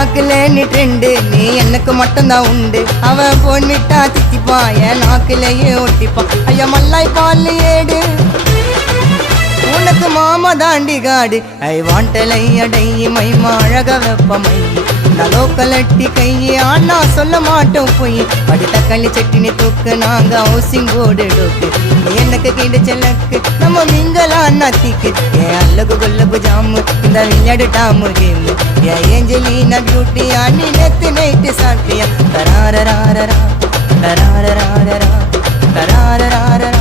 நாக்குல நீ ட்ரெண்டு நீ எனக்கு மட்டும்தான் உண்டு அவன் போன் விட்டா தித்திப்பான் என் நாக்குலயே ஒட்டிப்பான் ஐயா மல்லாய் பால் ஏடு உனக்கு மாமா தாண்டி காடு ஐ வாண்டலை அடை மைமா அழக வெப்பமை நலோக்கலட்டி கையே ஆனா சொல்ல மாட்டோம் போய் படி தக்காளி சட்டினி தூக்கு நாங்க ஹவுசிங் போர்டு டோக்கு எனக்கு கிடைச்ச லக்கு நம்ம மிங்கலா நத்திக்கு ஏன் அல்லகு கொல்லகு ஜாமு இந்த விளையாடு டாமு கேமு ஏன் ஏஞ்சலினா பியூட்டியா நீ நெத்து நைட்டு சாப்பிட்டியா தராரராரரா தராரராரரா தராரராரரா